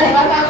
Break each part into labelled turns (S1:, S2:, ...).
S1: Terima kasih.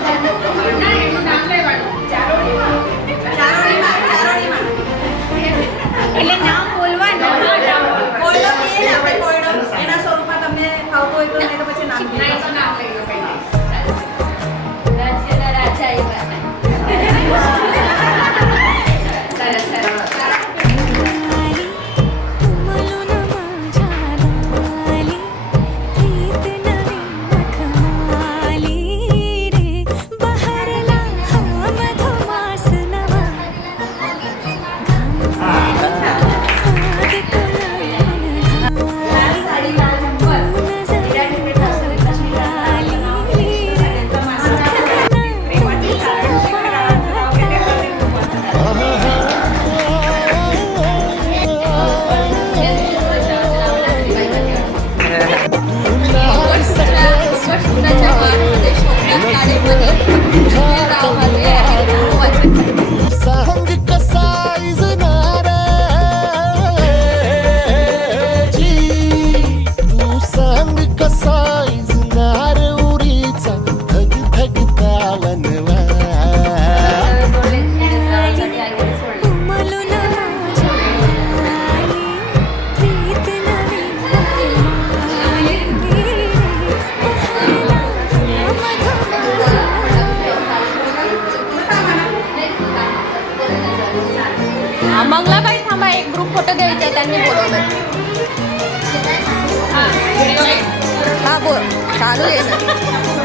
S1: 不，啥都认识。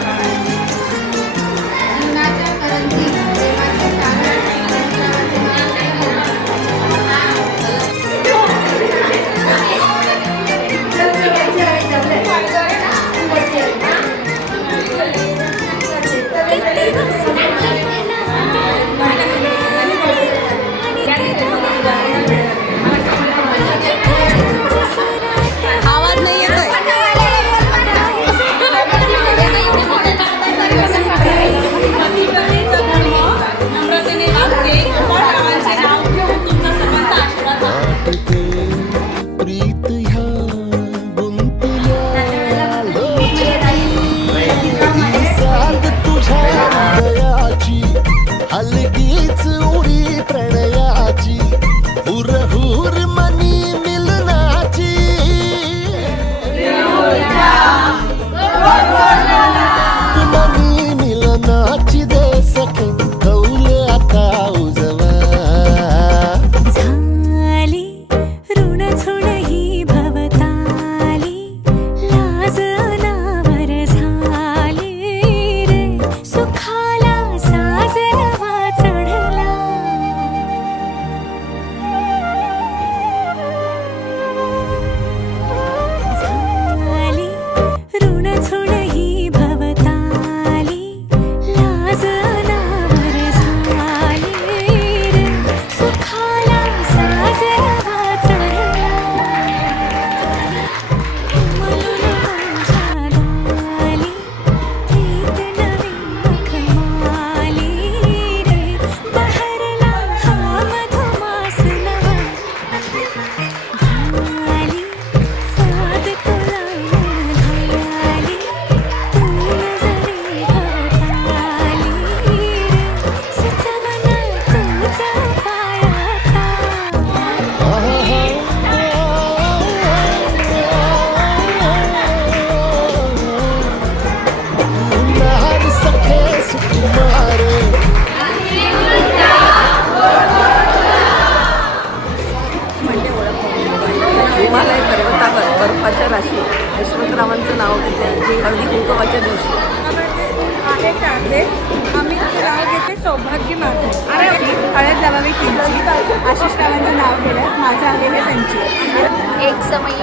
S2: We.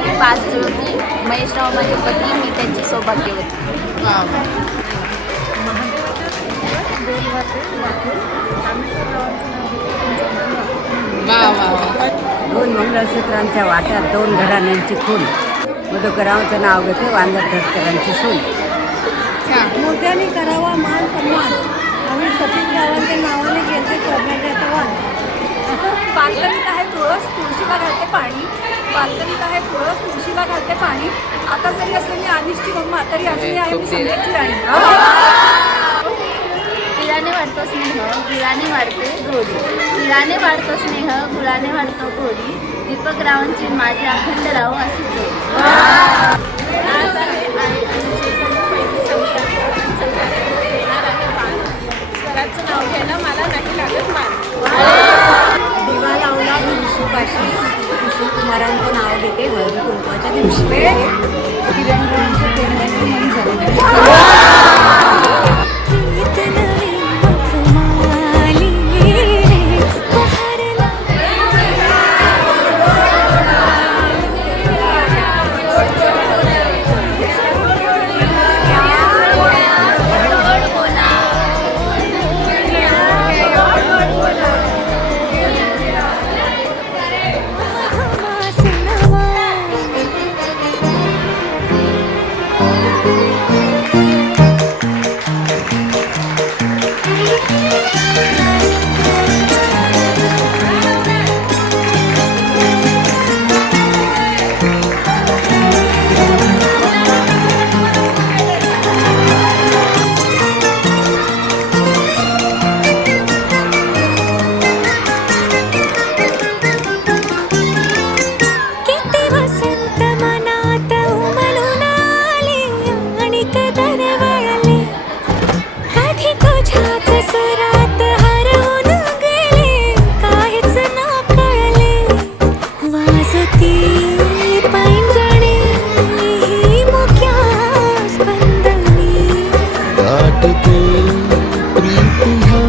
S2: समयी बाज होती. महेशराव माझे पती मी त्यांची सौभाग्यवती
S3: दोन मंगळसूत्रांच्या वाट्यात दोन घराण्यांची खून. मधुकरावांचं नाव घेते वांदर तस्करांची सून.
S1: मोठ्याने करावा मान सन्मान. आम्ही सतीश रावांच्या नावाने गेलते करण्याचा वाण
S4: बाल्कनीत आहे तुळस तुळशीला घालते पाणी. बाल्कनीत आहे तुळस तुळशीला घालते पाणी. आता जरी असले मी अनिष्ठी मम्मा तरी अजूनही आहे मी संध्याची राणी.
S2: तिळाने वाढतो स्नेह गुळाने वाढते गोडी तिळाने वाढतो स्नेह गुळाने वाढतो गोडी दीपक रावांची माझी अखंड राव जोडी. आज आहे आणि आमची पहिली संक्रांत. अशी कुमारांचं नाव घेते हळदी कुंकवाच्या दिवशी. वेळ Oh.